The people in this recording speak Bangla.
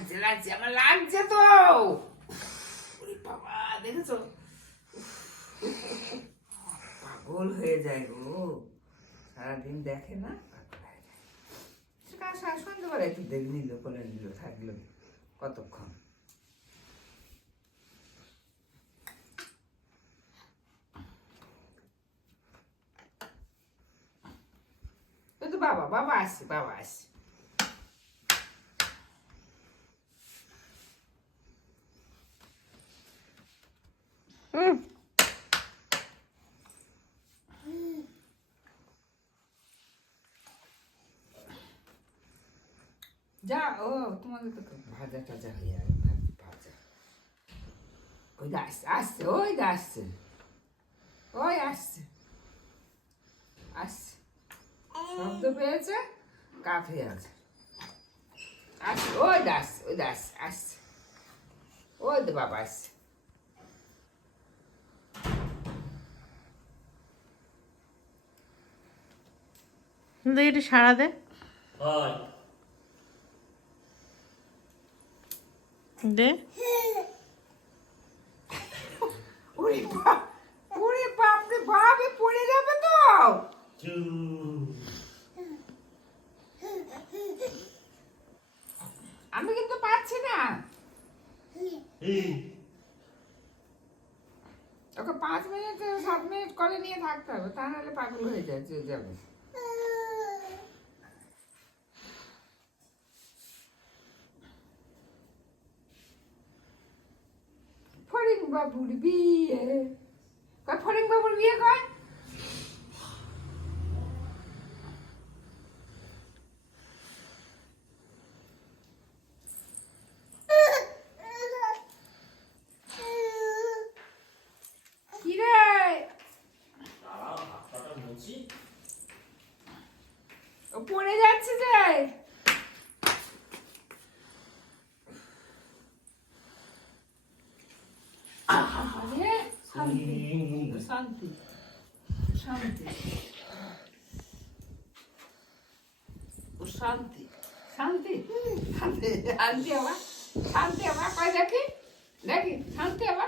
লাগছে লাগছে আমার লাগছে তো। বাবা, দেখেছ? পাগল হয়ে যায় গো। সারাদিন দেখে না কতক্ষণ? বাবা বাবা আসছে বাবা আসছে। যা, ও, তোমাদের তো ভাজা টাজা হয়ে ভাজা ওই আসছে আসছে, ওই দা আসছে। ওই আসছে আসছে। শব্দ পেয়েছে কাত হয়ে আছে। আসছে, ওই দা আসছে, ওই দা আসছে আসছে। ওই তো বাবা আসছে। দেখি একটু সারা দে। দে। ওরে বাপ ওরে বাপ রে বাপ পড়ে যাবে তো। আমি কিন্তু পাচ্ছি না। ওকে পাঁচ মিনিট সাত মিনিট করে নিয়ে থাকতে হবে তা নাহলে পাগল হয়ে যায় যে যাবে। বাবুর বিয়ে। কয় ফরিং বাবুর বিয়ে কয়? পড়ে যাচ্ছে যে। शांति शांति शांति शांति शांति शांति शांति शांति शांति शांति शांति शांति शांति देखी शांति हवा